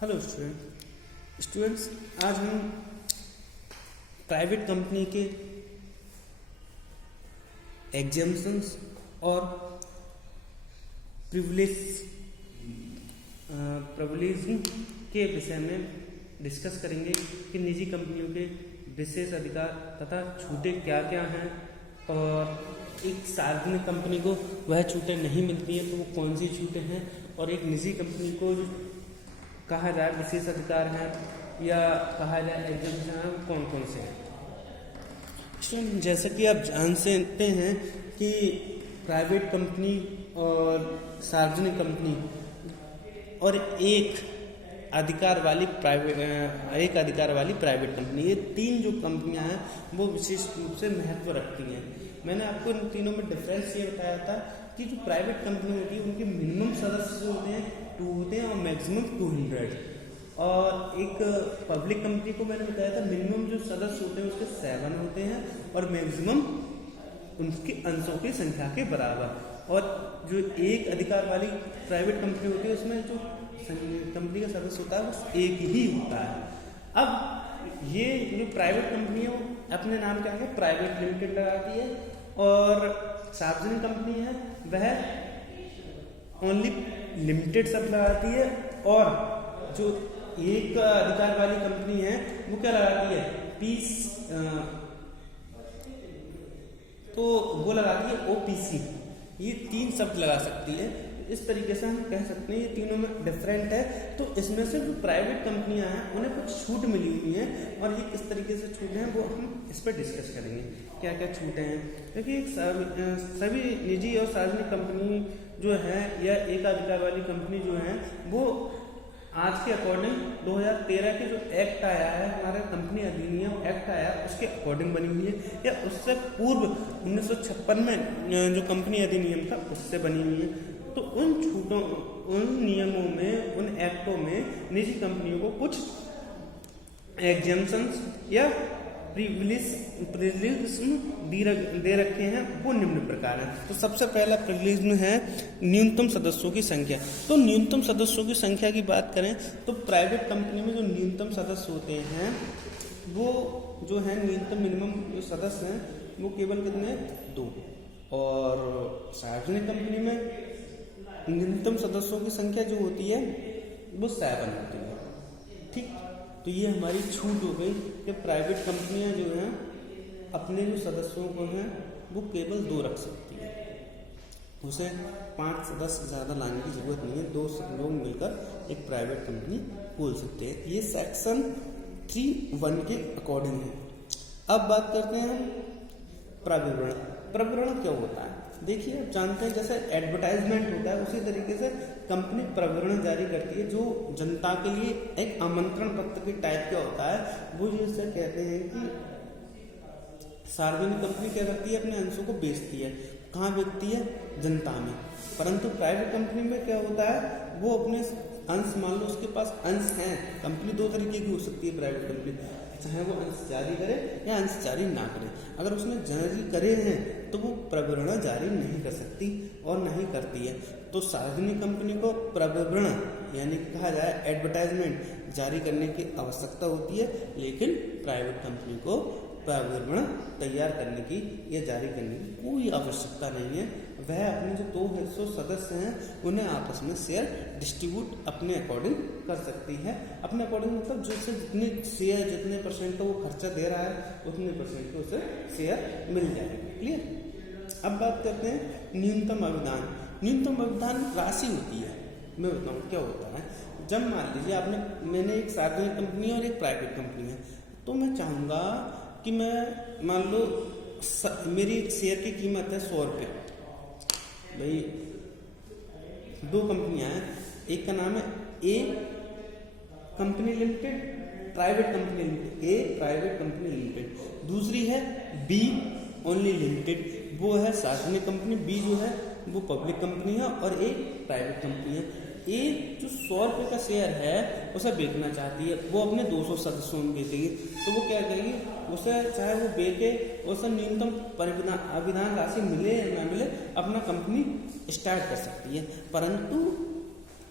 Hello students, आज हम private company के एग्जाम्शंस और प्रिविलेज के विषय में डिस्कस करेंगे कि निजी कंपनियों के विशेष अधिकार तथा छूटें क्या क्या हैं और एक सार्वजनिक कंपनी को वह छूटें नहीं मिलती हैं तो वो कौन सी छूटें हैं, और एक निजी कंपनी को जो कहा जाए विशेष अधिकार हैं या कहा जाए एग्जाम्पशन हैं वो कौन कौन से हैं। जैसा कि आप जानते हैं कि प्राइवेट कंपनी और सार्वजनिक कंपनी और एक अधिकार वाली प्राइवेट कंपनी, ये तीन जो कंपनियां हैं वो विशेष रूप से महत्व रखती हैं। मैंने आपको इन तीनों में डिफरेंस ये बताया था कि जो प्राइवेट कंपनी होती है उनके मिनिमम सदस्य होते हैं 2 होते हैं और मैक्सिमम 200, और एक पब्लिक कंपनी को मैंने बताया था मिनिमम जो सदस्य होते हैं उसके 7 होते हैं और मैक्सिमम उनके अंशों की संख्या के बराबर। और जो एक अधिकार वाली प्राइवेट कंपनी होती है उसमें जो कंपनी का सदस्य होता है बस एक ही होता है। अब ये जो प्राइवेट कंपनी है वो अपने नाम के आगे प्राइवेट लिमिटेड लगाती है, और सार्वजनिक कंपनी है वह ओनली लिमिटेड सब लगाती है, और जो एक अधिकार वाली कंपनी है वो क्या लगाती है पीस, तो वो लगाती है ओपीसी। ये 3 शब्द लगा सकती है। इस तरीके से हम कह सकते हैं ये तीनों में डिफरेंट है। तो इसमें से जो प्राइवेट कंपनियां हैं उन्हें कुछ छूट मिली हुई है, और ये किस तरीके से छूट हैं वो हम इस पर डिस्कस करेंगे क्या क्या छूटें हैं। क्योंकि सभी निजी और सार्वजनिक कंपनी जो है या एक अधिकार वाली कंपनी जो है वो आज के अकॉर्डिंग 2013 के जो एक्ट आया है, हमारा कंपनी अधिनियम एक्ट आया उसके अकॉर्डिंग बनी हुई है, या उससे पूर्व 1956 में जो कंपनी अधिनियम था उससे बनी हुई है। तो उन छूटों, उन नियमों में, उन एक्टों में निजी कंपनियों को कुछ एग्जाम्शंस या प्रिविलेज दे रखे हैं, वो निम्न प्रकार है। तो सबसे पहला प्रिविलेज है न्यूनतम सदस्यों की संख्या। तो न्यूनतम सदस्यों की संख्या की बात करें तो प्राइवेट कंपनी में जो न्यूनतम सदस्य होते हैं वो जो है न्यूनतम मिनिमम जो सदस्य हैं वो केवल कितने 2, और सार्वजनिक कंपनी में न्यूनतम सदस्यों की संख्या जो होती है वो 7 होती है। ठीक, तो ये हमारी छूट हो गई कि प्राइवेट कंपनियां जो हैं अपने जो सदस्यों को हैं वो केवल 2 रख सकती है, उसे 5 सदस्य ज़्यादा लाने की जरूरत नहीं है। 2 लोग मिलकर एक प्राइवेट कंपनी खोल सकते हैं। ये सेक्शन 3(1) के अकॉर्डिंग है। अब बात करते हैं हम प्रविवरण। प्रविवरण क्या होता है? देखिए, आप जानते हैं जैसे एडवर्टाइजमेंट होता है उसी तरीके से कंपनी प्रविवरण जारी करती है जो जनता के लिए एक आमंत्रण पत्र के टाइप का होता है। वो जिसे कहते हैं कि सार्वजनिक कंपनी क्या करती है अपने अंशों को बेचती है। कहाँ बेचती है? जनता में। परंतु प्राइवेट कंपनी में क्या होता है वो अपने अंश, मान लो उसके पास अंश हैं, कंपनी 2 तरीके की हो सकती है प्राइवेट कंपनी, चाहे वो अंश जारी करे या अंश जारी ना करे। अगर उसने जारी करे हैं तो वो प्रविवरण जारी नहीं कर सकती और नहीं करती है। तो सार्वजनिक कंपनी को प्रविवरण यानी कहा जाए एडवर्टाइजमेंट जारी करने की आवश्यकता होती है, लेकिन प्राइवेट कंपनी को प्रविवरण तैयार करने की या जारी करने की कोई आवश्यकता नहीं है। वह अपने जो 200 सदस्य हैं उन्हें आपस में शेयर डिस्ट्रीब्यूट अपने अकॉर्डिंग कर सकती है। अपने अकॉर्डिंग मतलब जो से जितने शेयर, जितने परसेंट का वो खर्चा दे रहा है उतने परसेंट को उसे शेयर मिल जाएगा। क्लियर? अब बात करते हैं न्यूनतम अवदान। न्यूनतम अवदान राशि होती है। मैं बताऊँ क्या होता है। जब मान लीजिए मैंने एक सार्वजनिक कंपनी और एक प्राइवेट कंपनी है, तो मैं चाहूँगा कि मैं मान लो मेरी एक शेयर की कीमत है 100 रुपये। भाई 2 कंपनियां हैं, एक का नाम है A company limited, private company limited, A private company limited. दूसरी है बी ओनली लिमिटेड, वो है सार्वजनिक कंपनी, बी जो है वो पब्लिक कंपनी है और ए प्राइवेट कंपनी है। ए जो 100 रुपये का शेयर है उसे बेचना चाहती है, वो अपने 200 सदस्यों में बेचेगी। तो वो क्या करेगी, उसे चाहे वो बेचे उसे न्यूनतम अभिदान राशि मिले या ना मिले अपना कंपनी स्टार्ट कर सकती है। परंतु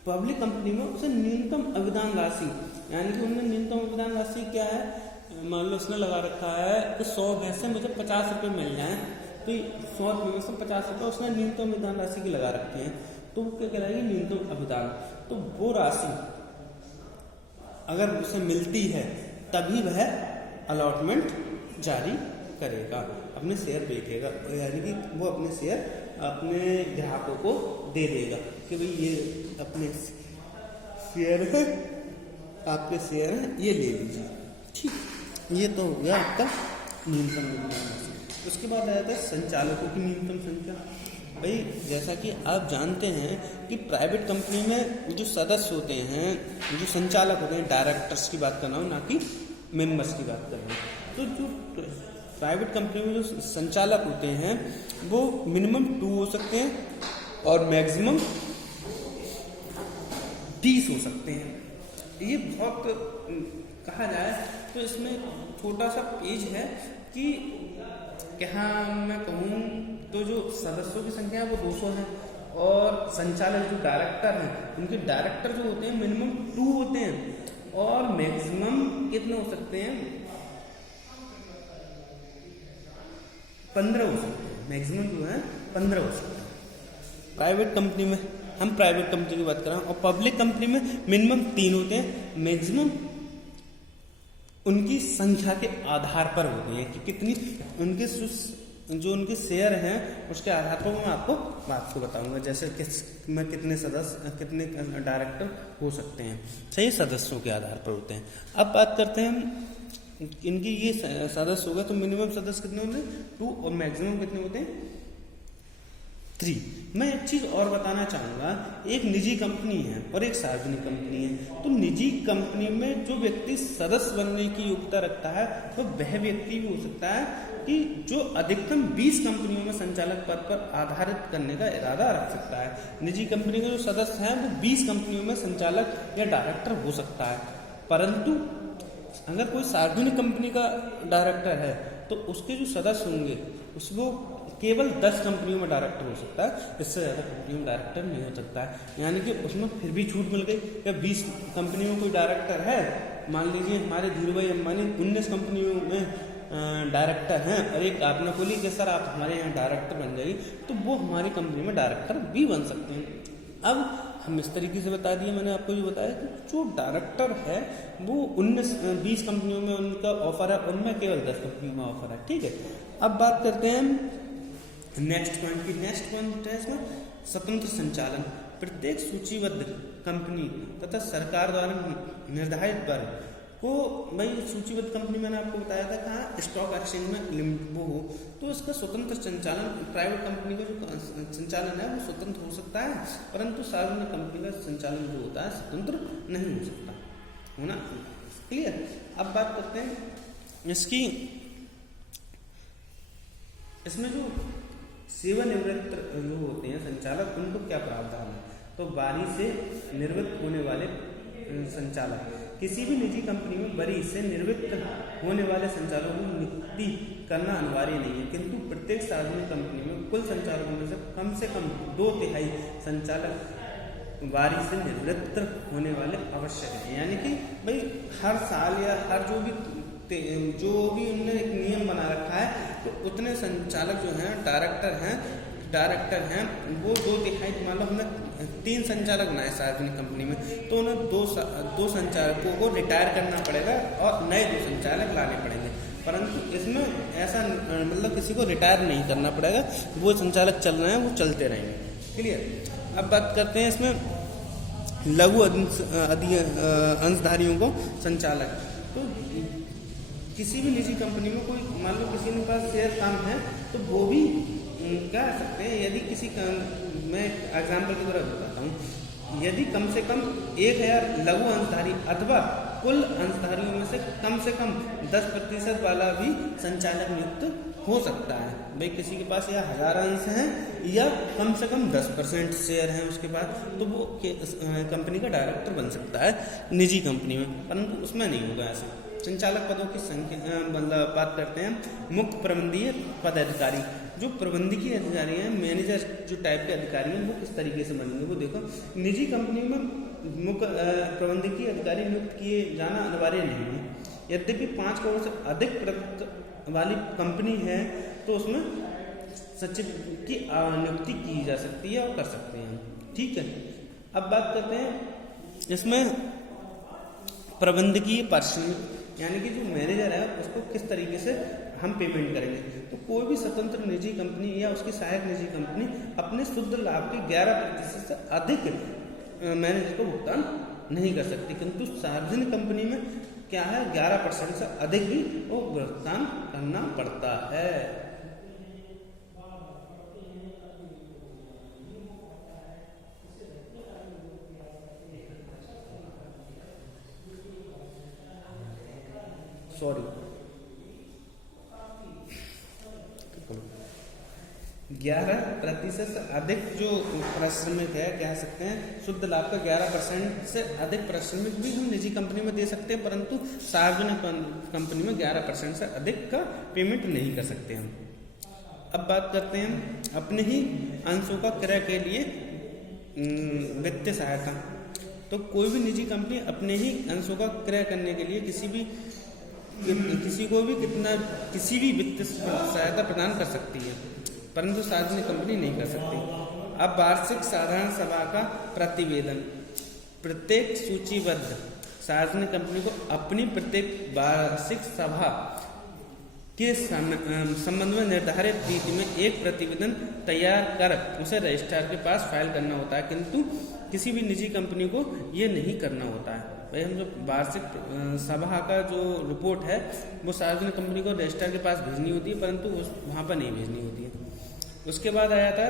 पब्लिक कंपनी में उसे न्यूनतम अभिदान राशि, यानी कि उनमें न्यूनतम अभिदान राशि क्या है, मान लो उसने लगा रखा है कि 100 में से मुझे 50 रुपये मिल जाए, तो 100 रुपये में से 50 रुपये उसने न्यूनतम अभिदान राशि की लगा रखे हैं, तो वो क्या कहलाएगी, न्यूनतम अभिदान। तो वो राशि अगर उसे मिलती है तभी वह अलॉटमेंट जारी करेगा, अपने शेयर बेचेगा, यानी कि वो अपने शेयर अपने ग्राहकों को दे देगा कि भाई ये अपने शेयर है, आपके शेयर हैं, ये ले लीजिए। ठीक, ये तो हो गया आपका न्यूनतम अभिदान राशि। उसके बाद आ जाता है संचालकों की न्यूनतम संख्या। भाई जैसा कि आप जानते हैं कि प्राइवेट कंपनी में जो सदस्य होते हैं, जो संचालक होते हैं, डायरेक्टर्स की बात कर रहा हूँ, ना कि मेंबर्स की बात कर रहा हूँ। तो जो प्राइवेट कंपनी में जो संचालक होते हैं वो मिनिमम 2 हो सकते हैं और मैक्सिमम 30 हो सकते हैं। ये बहुत कहा जाए तो इसमें छोटा सा पेज है कि क्या मैं कहूँ तो जो सदस्यों की संख्या है वो 200 है और संचालक जो डायरेक्टर हैं उनके डायरेक्टर जो होते हैं मिनिमम 2 होते हैं और मैक्सिमम कितने हो सकते हैं, 15 हो सकते हैं, मैक्सिमम जो है 15 हो सकते हैं प्राइवेट कंपनी में। हम प्राइवेट कंपनी की बात कर रहे हैं। और पब्लिक कंपनी में मिनिमम 3 होते हैं, मैक्सिमम उनकी संख्या के आधार पर होती है कि कितनी उनके जो उनके शेयर हैं उसके आधार पर मैं आपको बात को बताऊंगा, जैसे मैं कितने सदस्य कितने डायरेक्टर हो सकते हैं, सही सदस्यों के आधार पर होते हैं। अब बात करते हैं इनकी, ये सदस्य होगा तो मिनिमम सदस्य कितने होते हैं 2 और मैक्सिमम कितने होते हैं 3। मैं एक चीज और बताना चाहूंगा, एक निजी कंपनी है और एक सार्वजनिक कंपनी है। तो निजी कंपनी में जो व्यक्ति सदस्य बनने की योग्यता रखता है तो वह व्यक्ति भी हो सकता है कि जो अधिकतम 20 कंपनियों में संचालक पद पर आधारित करने का इरादा रख सकता है। निजी कंपनी के जो सदस्य हैं वो 20 कंपनियों में संचालक या डायरेक्टर हो सकता है, परंतु अगर कोई सार्वजनिक कंपनी का डायरेक्टर है तो उसके जो सदस्य होंगे उसको केवल 10 कंपनियों में डायरेक्टर हो सकता है, इससे ज़्यादा कंपनियों में डायरेक्टर नहीं हो सकता है। यानी कि उसमें फिर भी छूट मिल गई। या 20 कंपनियों में कोई डायरेक्टर है, मान लीजिए हमारे धीरू भाई अंबानी 19 कंपनियों में डायरेक्टर हैं और एक आपने बोली कि सर आप हमारे यहाँ डायरेक्टर बन जाइए, तो वो हमारी कंपनी में डायरेक्टर भी बन सकते हैं। अब हम इस तरीके से बता दिए, मैंने आपको जो बताया कि जो डायरेक्टर है वो 19-20 कंपनियों में उनका ऑफर है, उनमें केवल 10 कंपनियों में ऑफर है। ठीक है, अब बात करते हैं नेक्स्ट पॉइंट की। नेक्स्ट पॉइंट है इसमें स्वतंत्र संचालन। प्रत्येक सूचीबद्ध कंपनी तथा सरकार द्वारा निर्धारित वर्ग को, भाई सूचीबद्ध कंपनी मैंने आपको बताया था कहाँ, स्टॉक एक्सचेंज में वो हो, तो इसका स्वतंत्र संचालन, प्राइवेट कंपनी का जो संचालन है वो स्वतंत्र हो सकता है, परंतु सार्वजनिक कंपनी का संचालन जो होता है स्वतंत्र नहीं हो सकता, होना क्लियर। अब बात करते हैं इसकी, इसमें जो सेवानिवृत्त जो होते हैं संचालक उनको क्या प्रावधान है। तो बारी से निवृत्त होने वाले संचालक, किसी भी निजी कंपनी में बरी से निवृत्त होने वाले संचालकों की नियुक्ति करना अनिवार्य नहीं है, किंतु प्रत्येक सार्वजनिक कंपनी में कुल संचालकों में से कम 2/3 संचालक बारी से निवृत्त होने वाले आवश्यक है। यानी कि भाई हर साल या हर जो भी उन्होंने एक नियम बना रखा है, तो उतने संचालक जो हैं डायरेक्टर हैं वो 2/3, मान लो हमने 3 संचालक बनाए सार्वजनिक कंपनी में, तो उन्हें 2 संचालकों को रिटायर करना पड़ेगा और नए 2 संचालक लाने पड़ेंगे। परंतु इसमें ऐसा मतलब किसी को रिटायर नहीं करना पड़ेगा, वो संचालक चल रहे हैं वो चलते रहेंगे। क्लियर। अब बात करते हैं इसमें लघु अंशधारियों को संचालक। तो किसी भी निजी कंपनी में कोई, मान लो किसी के पास शेयर कम है तो वो भी क्या कर सकते हैं, यदि किसी का, मैं एग्जाम्पल की तरह बताता हूँ, यदि कम से कम 1000 लघु अंशधारी अथवा कुल अंशधारियों में से कम 10% वाला भी संचालक नियुक्त हो सकता है। भाई किसी के पास या 1000 अंश हैं या कम से कम 10% शेयर हैं उसके पास, तो वो कंपनी का डायरेक्टर बन सकता है निजी कंपनी में, परंतु उसमें नहीं होगा ऐसे। संचालक पदों की संख्या मतलब बात करते हैं, मुख्य प्रबंधकीय पदाधिकारी। जो प्रबंधकीय अधिकारी हैं, मैनेजर जो टाइप के अधिकारी हैं, वो किस तरीके से बनेंगे वो देखो। निजी कंपनी में प्रबंधकीय अधिकारी नियुक्त किए जाना अनिवार्य नहीं है। यद्यपि 5 करोड़ से अधिक प्रबंधन वाली कंपनी है तो उसमें सचिव की नियुक्ति की जा सकती है और कर सकते हैं, ठीक है। अब बात करते हैं इसमें प्रबंधकीय पर्सन, यानी कि जो मैनेजर है उसको किस तरीके से हम पेमेंट करेंगे। तो कोई भी स्वतंत्र निजी कंपनी या उसकी सहायक निजी कंपनी अपने शुद्ध लाभ के 11% से अधिक मैनेजर को भुगतान नहीं कर सकती, किंतु सार्वजनिक कंपनी में क्या है 11% से अधिक भी वो भुगतान करना पड़ता है। सॉरी 11% से अधिक जो पारिश्रमिक है, कह सकते हैं शुद्ध लाभ का 11% से अधिक पारिश्रमिक भी हम निजी कंपनी में दे सकते हैं, परंतु सार्वजनिक कंपनी में 11% से अधिक का पेमेंट नहीं कर सकते हम। अब बात करते हैं अपने ही अंशों का क्रय के लिए वित्तीय सहायता। तो कोई भी निजी कंपनी अपने ही अंशों का क्रय करने के लिए किसी को भी किसी भी वित्तीय सहायता प्रदान कर सकती है, परंतु सार्वजनिक कंपनी नहीं कर सकती। अब वार्षिक साधारण सभा का प्रतिवेदन। प्रत्येक सूचीबद्ध सार्वजनिक कंपनी को अपनी प्रत्येक वार्षिक सभा के संबंध में निर्धारित तिथि में एक प्रतिवेदन तैयार कर उसे रजिस्ट्रार के पास फाइल करना होता है, किंतु किसी भी निजी कंपनी को ये नहीं करना होता है। भाई हम जो वार्षिक सभा का जो रिपोर्ट है वो सार्वजनिक कंपनी को रजिस्ट्रार के पास भेजनी होती है, परंतु वहाँ पर नहीं भेजनी होती है। उसके बाद आया था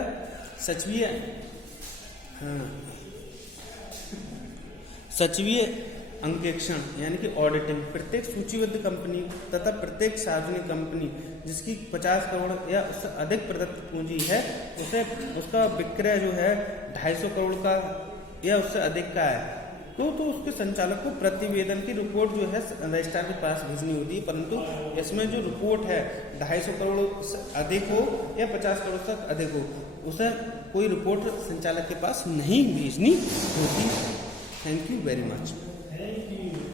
सचिवीय अंकेक्षण, यानी कि ऑडिटिंग। प्रत्येक सूचीबद्ध कंपनी तथा प्रत्येक सार्वजनिक कंपनी जिसकी 50 करोड़ या उससे अधिक प्रदत्त पूंजी है उसका विक्रय जो है 250 करोड़ का या उससे अधिक का है तो उसके संचालक को प्रतिवेदन की रिपोर्ट जो है रजिस्ट्रार के पास भेजनी होती है, परंतु इसमें जो रिपोर्ट है 250 करोड़ से अधिक हो या 50 करोड़ से अधिक हो उसे कोई रिपोर्ट संचालक के पास नहीं भेजनी होती। Thank you very much.